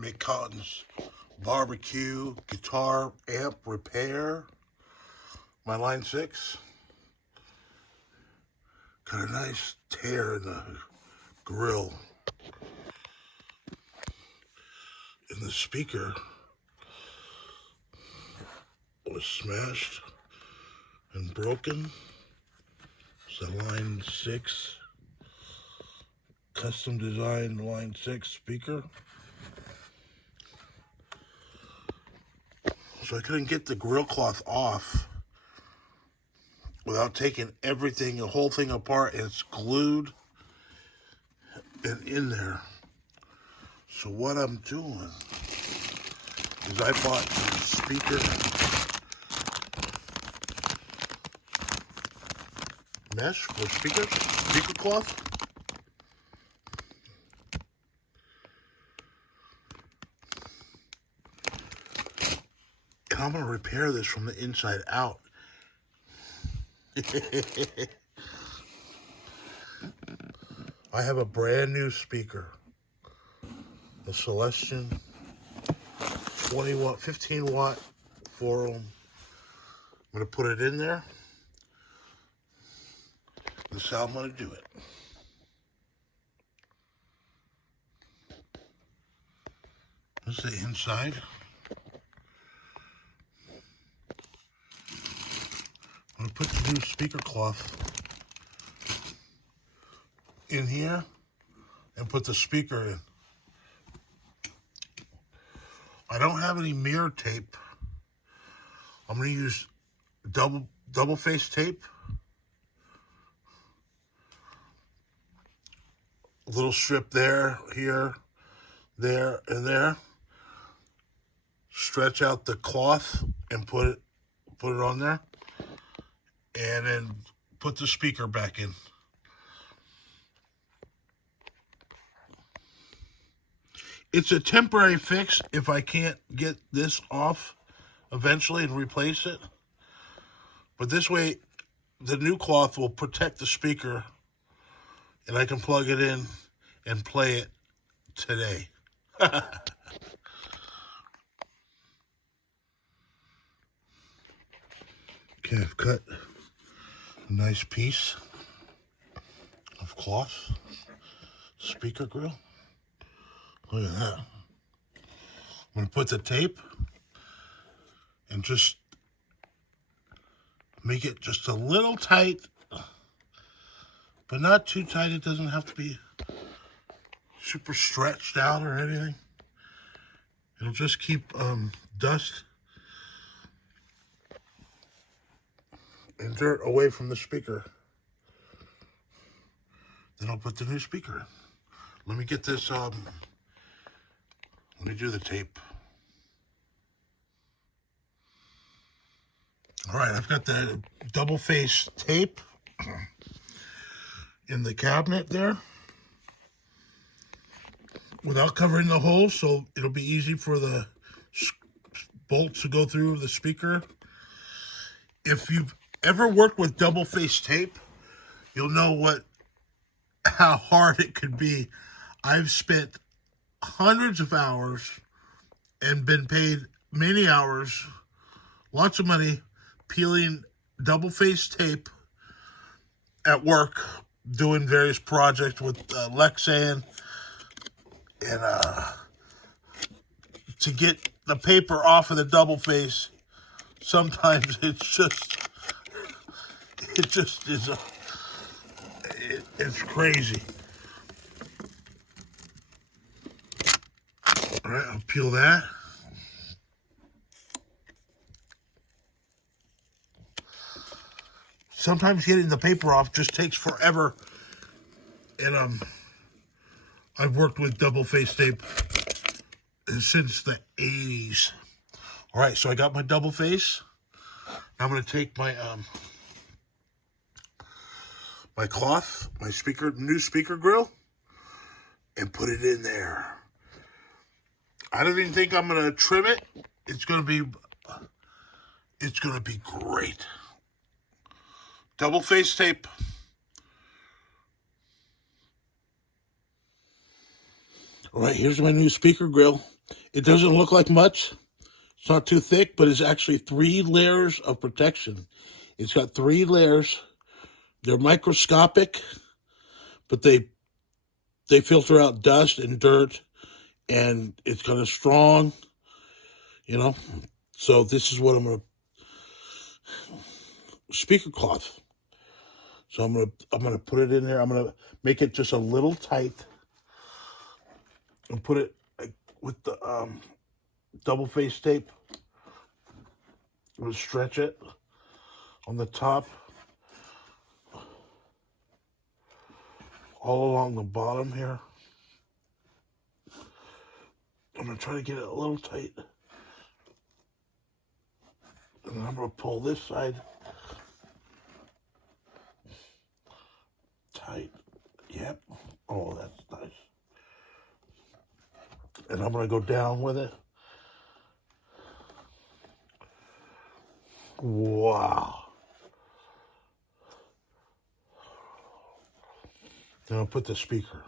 Mick Cotton's barbecue guitar amp repair. My line 6. Got a nice tear in the grill. And the speaker was smashed and broken. It's a line 6. Custom designed line 6 speaker. So I couldn't get the grill cloth off without taking everything, the whole thing apart, and it's glued and in there. So what I'm doing is I bought the speaker mesh for speaker cloth. And I'm gonna repair this from the inside out. I have a brand new speaker, the Celestion 20 watt, 15 watt 4 ohm. I'm gonna put it in there. This is how I'm gonna do it. This is the inside. I'm gonna put the new speaker cloth in here and put the speaker in. I don't have any mirror tape. I'm gonna use double face tape. A little strip there, here, there, and there. Stretch out the cloth and put it on there. And then put the speaker back in. It's a temporary fix if I can't get this off eventually and replace it. But this way, the new cloth will protect the speaker and I can plug it in and play it today. Okay, I've cut a nice piece of cloth speaker grill. Look at that. I'm going to put the tape and just make it just a little tight, but not too tight. It doesn't have to be super stretched out or anything. It'll just keep dust and dirt away from the speaker. Then I'll put the new speaker in. Let me get this, let me do the tape. All right, I've got the double face tape in the cabinet there without covering the hole, so it'll be easy for the bolts to go through the speaker. If you've ever worked with double face tape, you'll know how hard it could be. I've spent hundreds of hours and been paid many hours, lots of money, peeling double face tape at work, doing various projects with Lexan, and to get the paper off of the double face, sometimes it just is it's crazy. All right, I'll peel that. Sometimes getting the paper off just takes forever. And I've worked with double face tape since the 80s. All right, so I got my double face. Now I'm going to take my my cloth, my new speaker grill, and put it in there. I don't even think I'm going to trim it. It's going to be great. Double face tape. All right, here's my new speaker grill. It doesn't look like much. It's not too thick, but it's actually 3 layers of protection. It's got 3 layers. They're microscopic, but they filter out dust and dirt, and it's got a strong, you know. So this is what I'm gonna speaker cloth. So I'm gonna put it in there. I'm gonna make it just a little tight and put it with the double face tape. I'm gonna stretch it on the top, all along the bottom here. I'm gonna try to get it a little tight. And then I'm gonna pull this side tight. Yep. Oh, that's nice. And I'm gonna go down with it. Wow. Then I'll put the speaker.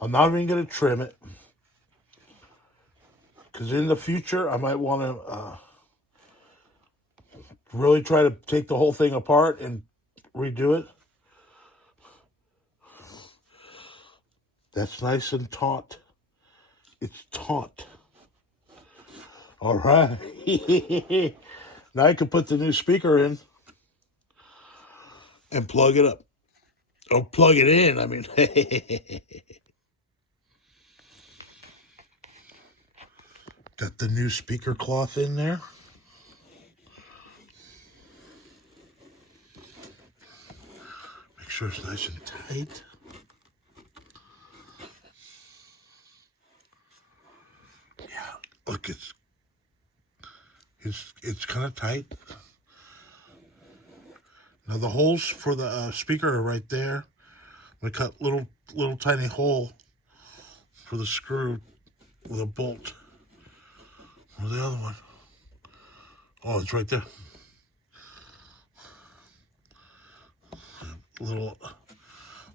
I'm not even gonna trim it, because in the future I might want to really try to take the whole thing apart and redo it. That's nice and taut. It's taut. All right. Now I can put the new speaker in and plug it up. Or plug it in, I mean. Got the new speaker cloth in there. Make sure it's nice and tight. Yeah, look, it's kind of tight. Now the holes for the speaker are right there. I'm gonna cut little tiny hole for the screw with a bolt. Where's the other one? Oh, it's right there. I'm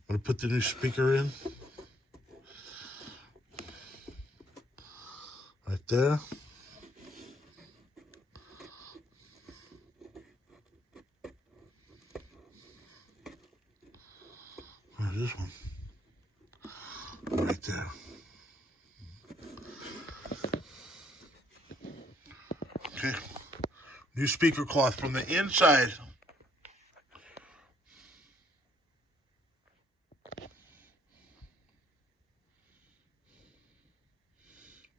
gonna put the new speaker in. Right there. Where's this one? Right there. Okay. New speaker cloth from the inside.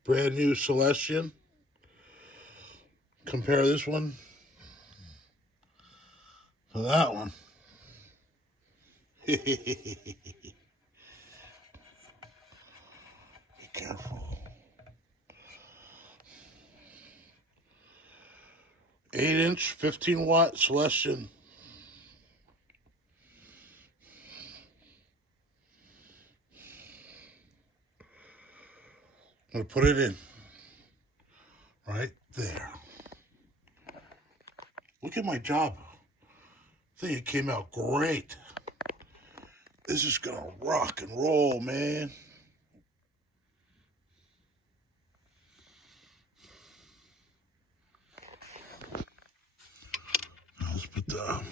Brand new Celestion. Compare this one to that one. Be careful. 8-inch, 15-watt Celestion. I'm going to put it in right there. Look at my job. I think it came out great. This is going to rock and roll, man. Now let's put the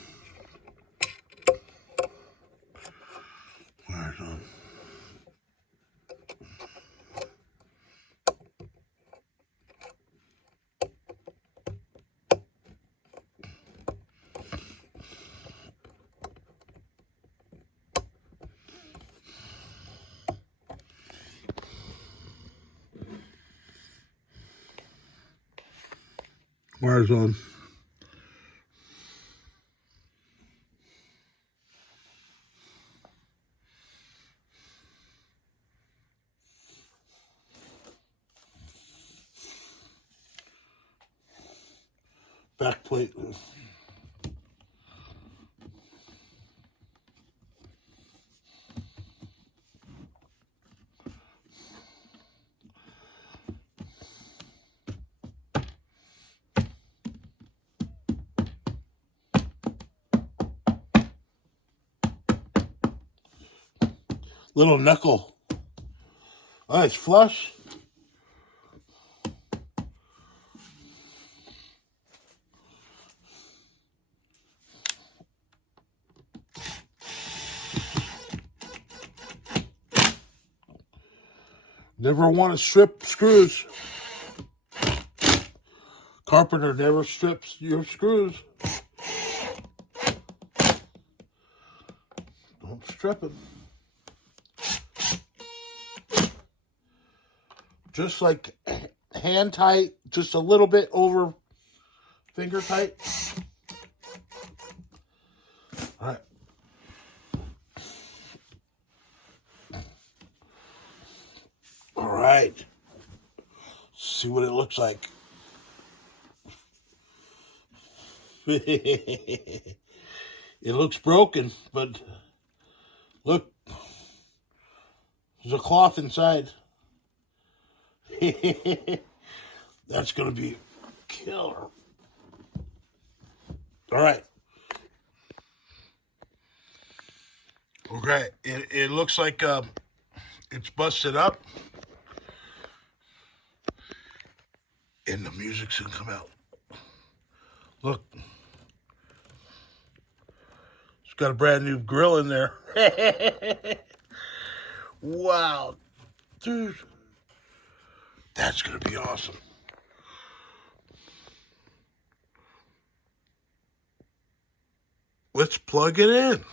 wires on. Wires on. Back plate. Little knuckle Oh, it's flush. Never want to strip screws. Carpenter never strips your screws. Don't strip them. Just like hand tight, just a little bit over finger tight. All right. All right. See what it looks like. It looks broken, but look, there's a cloth inside. That's going to be killer. All right. Okay. It looks like it's busted up. And the music's going to come out. Look. It's got a brand new grill in there. Wow. Dude. That's going to be awesome. Let's plug it in.